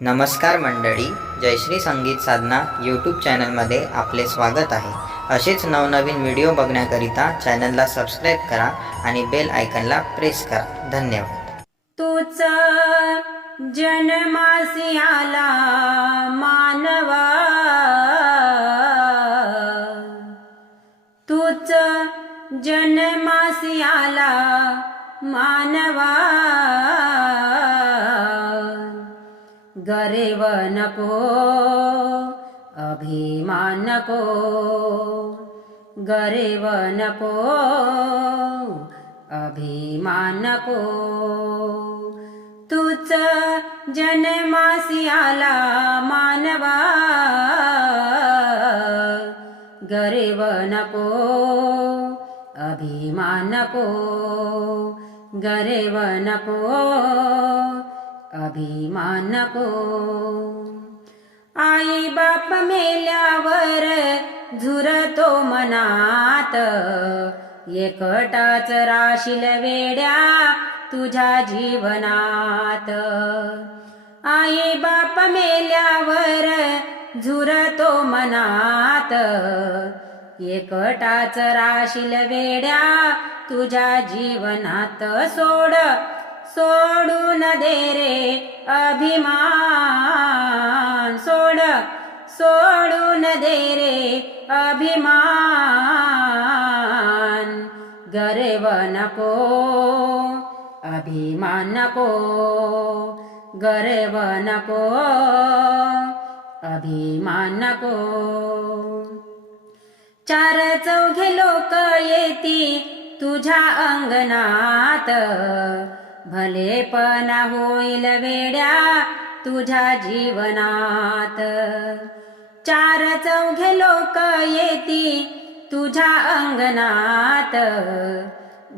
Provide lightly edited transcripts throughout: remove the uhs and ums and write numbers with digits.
नमस्कार मंडळी, जयश्री संगीत साधना यूट्यूब चॅनलमध्ये आपले स्वागत आहे। असेच नवनवीन व्हिडिओ बघण्याकरिता चॅनलला सबस्क्राईब करा आणि बेल आयकॉनला प्रेस करा। धन्यवाद। तूच जन्मासी आला मानवा, तूच जन्मासी आला मानवा, गर्व नको अभिमान नको, गर्व नको अभिमान नको, तूच जन्मासी आला मानवा, गर्व नको अभिमान नको, गर्व नको अभिमान नको। आई बाप मेल्यावर झुरतो मनात, एकटाच राशील वेड्या तुझ्या जीवनात। आई बाप मेल्यावर झुरतो मनात, एकटाच राशील वेड्या तुझ्या जीवनात। सोडून दे रे अभिमान, सोडून दे रे अभिमान, गर्व नको अभिमान नको, गर्व नको अभिमान नको। चार चौघे लोक येती तुझ्या अंगणात, भलेपणा होईल वेड्या तुझ्या जीवनात। चार चौघे लोक येती तुझ्या अंगणात,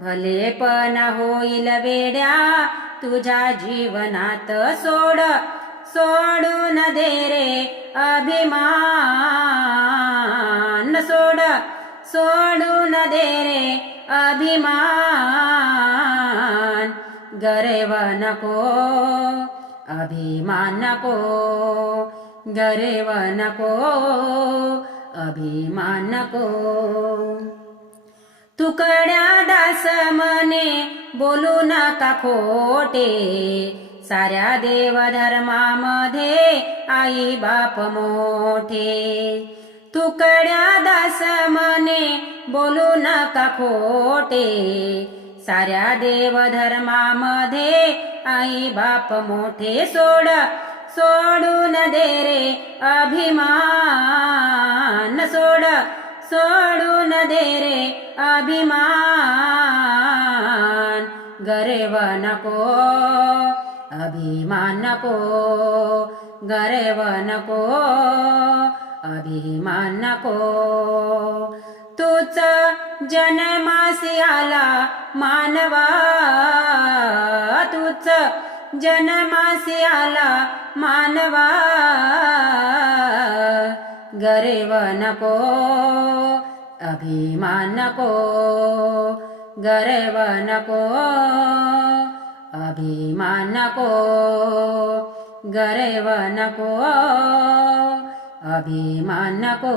भलेपणा होईल वेड्या तुझ्या जीवनात। सोडून दे रे अभिमान, सोडून दे रे अभिमान, गर्व नको अभिमान नको, गर्व नको अभिमान नको। तुकड्या दास मने बोलू नका खोटे, साऱ्या देवधर्मामध्ये आई बाप मोठे। तुकड्या दास मने बोलू नका खोटे, साऱ्या देवधर्मामध्ये आई बाप मोठे। सोडून दे रे अभिमान, सोडून दे रे अभिमान, गर्व नको अभिमान नको, गर्व नको अभिमान नको। तूच जन्मासी आला मानवा, तूच जन्मासी आला मानवा, गर्व नको अभिमान नको, गर्व नको अभिमान नको, गर्व नको अभिमान नको।